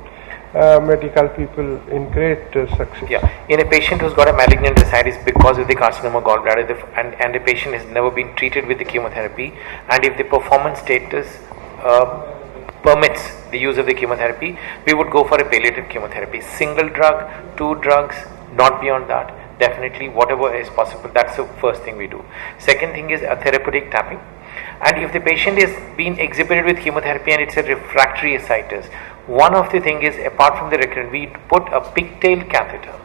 medical people in great success. Yeah, in a patient who's got a malignant ascites because of the carcinoma gallbladder, and the patient has never been treated with the chemotherapy, and if the performance status permits the use of the chemotherapy, we would go for a palliative chemotherapy. Single drug, 2 drugs, not beyond that. Definitely, whatever is possible, that's the first thing we do. Second thing is a therapeutic tapping. And if the patient is being exhibited with chemotherapy and it's a refractory ascites, one of the things is, apart from the recurrent, we put a pigtail catheter.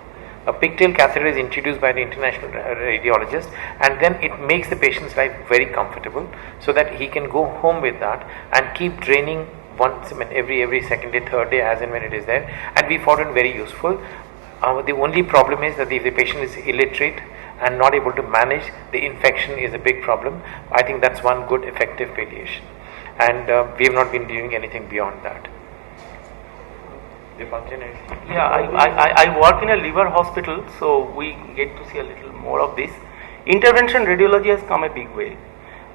A pigtail catheter is introduced by the international radiologist, and then it makes the patient's life very comfortable, so that he can go home with that and keep draining once, every second day, third day, as and when it is there. And we found it very useful. The only problem is that if the patient is illiterate and not able to manage, the infection is a big problem. I think that's one good effective palliation, and we have not been doing anything beyond that. Yeah, I work in a liver hospital, so we get to see a little more of this. Intervention radiology has come a big way,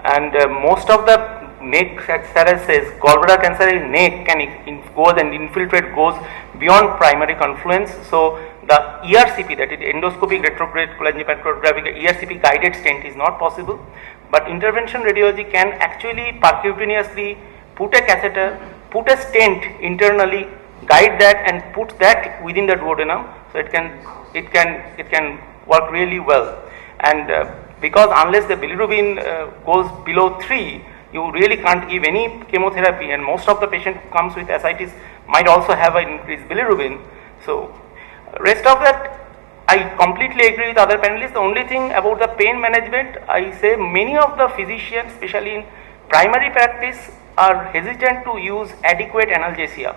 and most of the neck, as Sarah says, gallbladder cancer in neck can goes and infiltrate, goes beyond primary confluence. So the ERCP, that is endoscopic retrograde collagen pantographic ERCP guided stent, is not possible. But intervention radiology can actually percutaneously put a catheter, put a stent internally, guide that and put that within the duodenum, so it can work really well. And because unless the bilirubin goes below 3, you really can't give any chemotherapy, and most of the patient who comes with ascites might also have an increased bilirubin. So rest of that I completely agree with other panelists. The only thing about the pain management, I say many of the physicians, especially in primary practice, are hesitant to use adequate analgesia.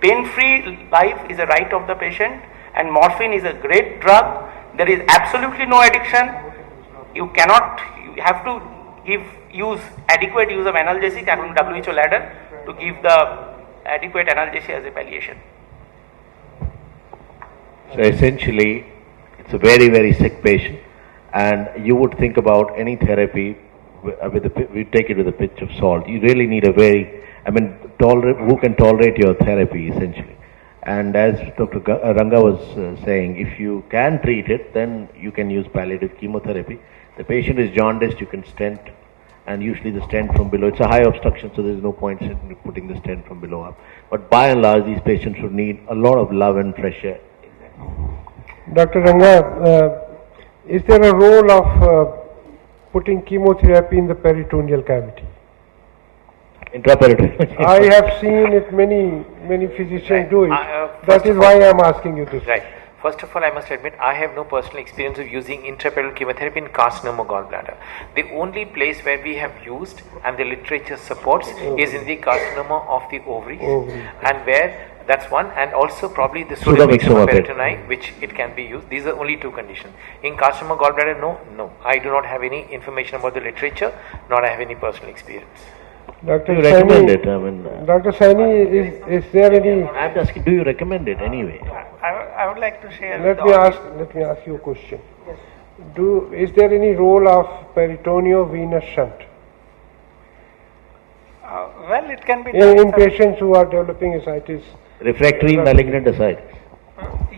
Pain-free life is a right of the patient, and morphine is a great drug. There is absolutely no addiction. You have to use adequate use of analgesic according to WHO ladder to give the adequate analgesia as a palliation. So essentially, it's a very, very sick patient, and you would think about any therapy we take it with a pinch of salt. You really need a who can tolerate your therapy essentially. And as Dr. Ranga was saying, if you can treat it, then you can use palliative chemotherapy. The patient is jaundiced, you can stent, and usually the stent from below. It's a high obstruction, so there's no point in putting the stent from below up. But by and large, these patients would need a lot of love and fresh air. Dr. Ranga, is there a role of putting chemotherapy in the peritoneal cavity? Intraperitoneal. I have seen it, many physicians do it. That is why I am asking you this. Right. First of all, I must admit, I have no personal experience of using intraperitoneal chemotherapy in carcinoma gallbladder. The only place where we have used and the literature supports is in the carcinoma of the ovaries, and where that's one, and also probably the pseudomyxoma peritoni, which it can be used. These are only two conditions. In carcinoma gallbladder, no. I do not have any information about the literature, nor I have any personal experience. Dr. Do you recommend it? Dr. Saini, is there any? I'm asking, do you recommend it anyway? I would like to share. Let me ask you a question. Yes. Is there any role of peritoneal-venous shunt Well, it can be done in patients who are developing ascites? Refractory malignant ascites.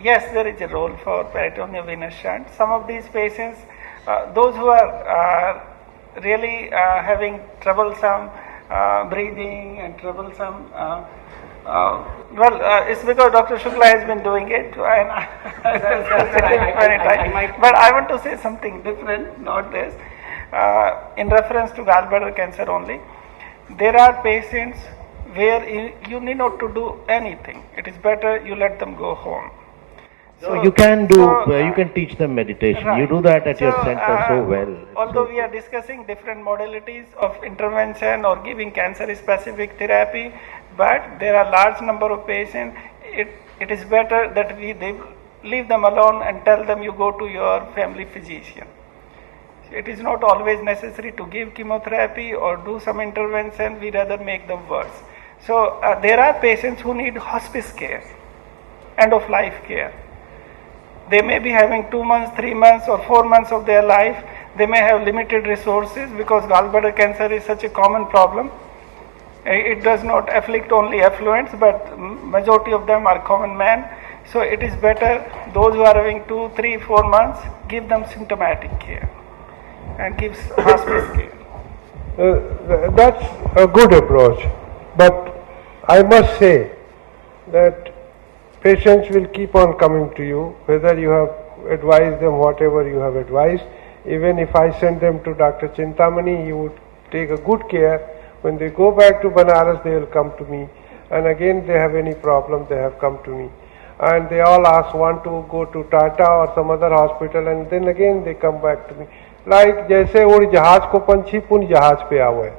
Yes, there is a role for peritoneal venous shunt. Some of these patients, those who are really having troublesome breathing and troublesome, it's because Dr. Shukla has been doing it, and but I want to say something different, not this. In reference to gallbladder cancer only, there are patients where you need not to do anything. It is better you let them go home. So you can you can teach them meditation. Right. You do that at your center so well. Although we are discussing different modalities of intervention or giving cancer-specific therapy, but there are large number of patients. It is better that we leave them alone and tell them you go to your family physician. It is not always necessary to give chemotherapy or do some intervention. We rather make them worse. So there are patients who need hospice care, end of life care. They may be having 2 months, 3 months or 4 months of their life. They may have limited resources because gallbladder cancer is such a common problem. It does not afflict only affluents, but majority of them are common men. So it is better those who are having 2, 3, 4 months, give them symptomatic care and give hospice care. That's a good approach, but I must say that patients will keep on coming to you, whether you have advised them whatever you have advised. Even if I send them to Dr. Chintamani, he would take a good care. When they go back to Banaras, they will come to me. And again, they have any problem, they have come to me. And they all want to go to Tata or some other hospital, and then again they come back to me. Like जैसे उड़ जहाज को पंछी पुन जहाज पे आवे.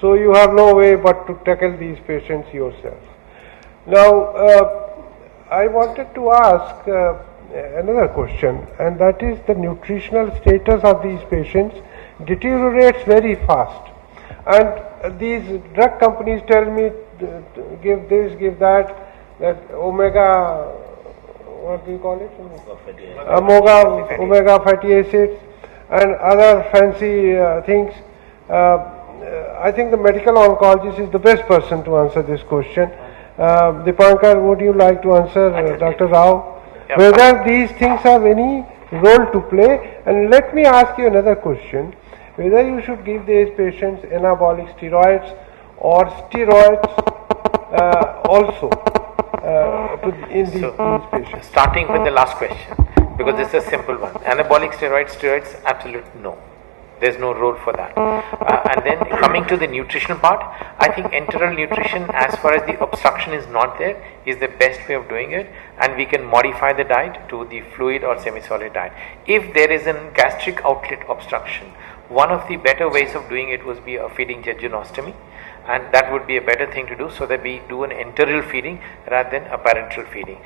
So you have no way but to tackle these patients yourself. Now, I wanted to ask another question, and that is the nutritional status of these patients deteriorates very fast. And these drug companies tell me give this, give that omega, what do you call it? Omega fatty acids and other fancy things. I think the medical oncologist is the best person to answer this question. Dipankar, would you like to answer Dr. Rao? Yeah. Whether these things have any role to play? And let me ask you another question. Whether you should give these patients anabolic steroids or steroids also in these patients? Starting with the last question, because this is a simple one. Anabolic steroids, absolute no. There's no role for that. And then coming to the nutritional part, I think enteral nutrition, as far as the obstruction is not there, is the best way of doing it, and we can modify the diet to the fluid or semi-solid diet. If there is a gastric outlet obstruction, one of the better ways of doing it would be a feeding jejunostomy, and that would be a better thing to do, so that we do an enteral feeding rather than a parenteral feeding.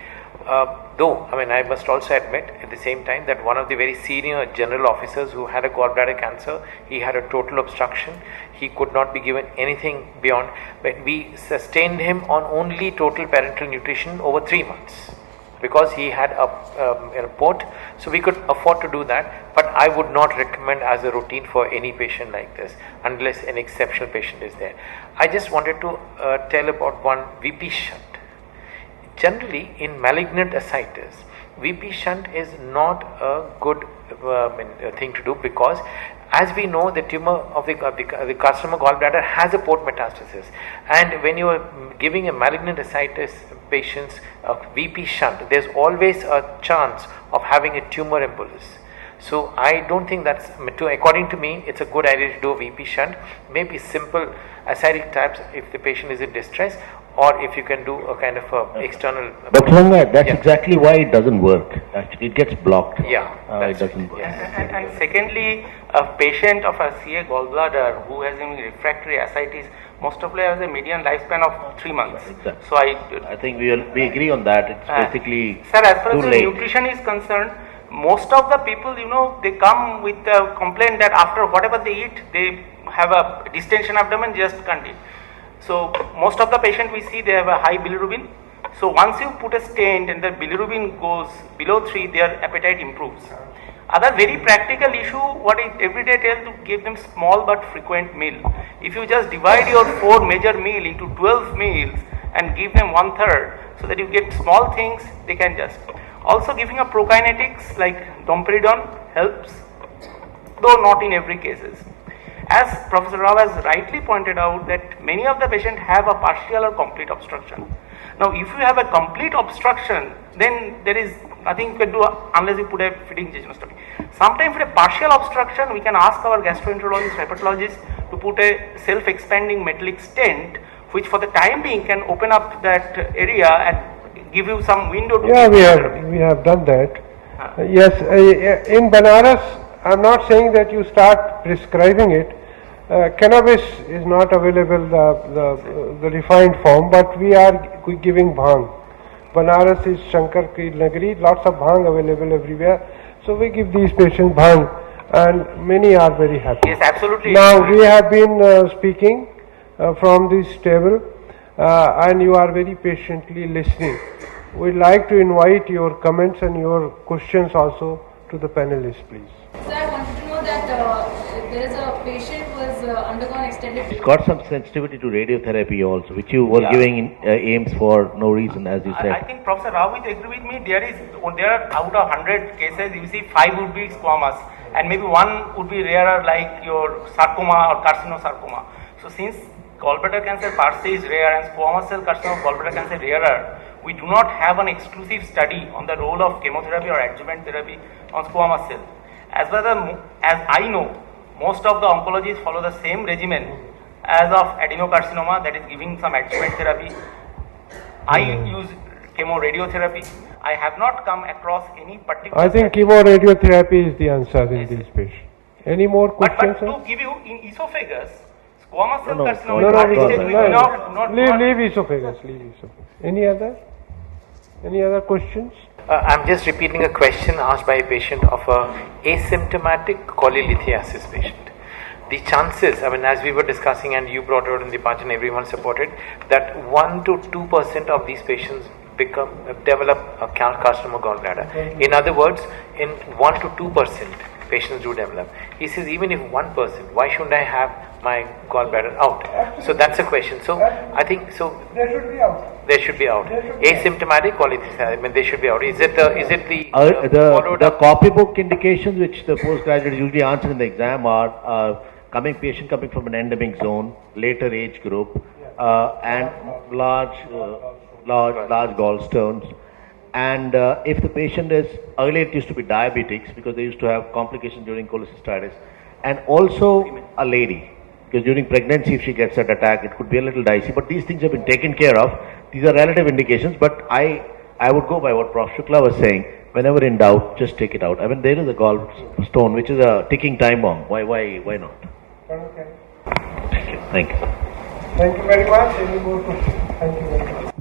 Though, I mean, I must also admit at the same time that one of the very senior general officers who had a gallbladder cancer, he had a total obstruction. He could not be given anything beyond, but we sustained him on only total parenteral nutrition over 3 months, because he had a port, so we could afford to do that. But I would not recommend as a routine for any patient like this, unless an exceptional patient is there. I just wanted to tell about one VP shunt. Generally, in malignant ascites, VP shunt is not a good thing to do, because as we know, the tumor of the carcinoma gallbladder has a port metastasis, and when you are giving a malignant ascites patients a VP shunt, there's always a chance of having a tumor embolus. So I don't think that's, according to me, it's a good idea to do a VP shunt. Maybe simple ascitic types if the patient is in distress, or if you can do a kind of a external. Dr. Ranga, that's exactly why it doesn't work. Actually, it gets blocked. Yeah, it doesn't work. And secondly, a patient of a CA gallbladder who has any refractory ascites most probably has a median lifespan of 3 months. Exactly. So I think we agree on that. It's basically sir, as far too as the late. nutrition is concerned, most of the people, they come with a complaint that after whatever they eat, they have a distension abdomen, just can't eat. So most of the patients we see, they have a high bilirubin. So once you put a stent and the bilirubin goes below 3, their appetite improves. Other very practical issue, what I every day tell to give them small but frequent meal. If you just divide your 4 major meal into 12 meals and give them 1/3, so that you get small things, they can just. Also giving a prokinetics like domperidone helps, though not in every cases. As Professor Rao has rightly pointed out, that many of the patients have a partial or complete obstruction. Now, if you have a complete obstruction, then there is nothing you can do unless you put a feeding jejunostomy. Sometimes for a partial obstruction, we can ask our gastroenterologist, hepatologist to put a self-expanding metallic stent, which for the time being can open up that area and give you some window to. Yeah, we have done that. Yes, in Banaras, I'm not saying that you start prescribing it. Cannabis is not available, the refined form, but we are giving bhang. Banaras is Shankar ki Nagari, lots of bhang available everywhere. So we give these patients bhang, and many are very happy. Yes, absolutely. Now we have been speaking from this table, and you are very patiently listening. We'd like to invite your comments and your questions also to the panelists, please. Sir, I wanted to know that there is a patient who has undergone extended. It's got some sensitivity to radiotherapy also, which you were giving in AIIMS for no reason, as you said. I think Professor Rao will agree with me. There are out of 100 cases, you see 5 would be squamous, and maybe 1 would be rarer, like your sarcoma or carcinosarcoma. So since gallbladder cancer per se is rare and squamous cell carcinoma gallbladder cancer rarer, we do not have an exclusive study on the role of chemotherapy or adjuvant therapy on squamous cell. As I know, most of the oncologists follow the same regimen as of adenocarcinoma, that is giving some adjuvant therapy. I use chemoradiotherapy. I have not come across any particular. I think chemoradiotherapy is the answer in these patients. Any more questions? But to give you in esophagus, squamous cell No, carcinoma. Leave esophagus. Any other questions? I'm just repeating a question asked by a patient of a asymptomatic cholelithiasis patient. The chances, I mean, as we were discussing and you brought out in the punch and everyone supported, that 1 to 2% of these patients develop a carcinoma gallbladder. In other words, in 1 to 2% patients do develop. He says, even if 1%, why shouldn't I have my gallbladder out? So that's a question. So I think so. They should be out. They should be out. Asymptomatic cholelithiasis, I mean, they should be out. Is it the the copybook indications which the postgraduates usually answer in the exam are patient coming from an endemic zone, later age group, and large gallstones. And if the patient is, earlier it used to be diabetics because they used to have complications during cholecystitis, and also a lady, because during pregnancy if she gets that attack it could be a little dicey, but these things have been taken care of. These are relative indications, but I would go by what Prof. Shukla was saying. Whenever in doubt, just take it out. I mean, there is a gallstone which is a ticking time bomb. Why not? Okay. Thank you. Thank you very much. Any more questions? Thank you very much.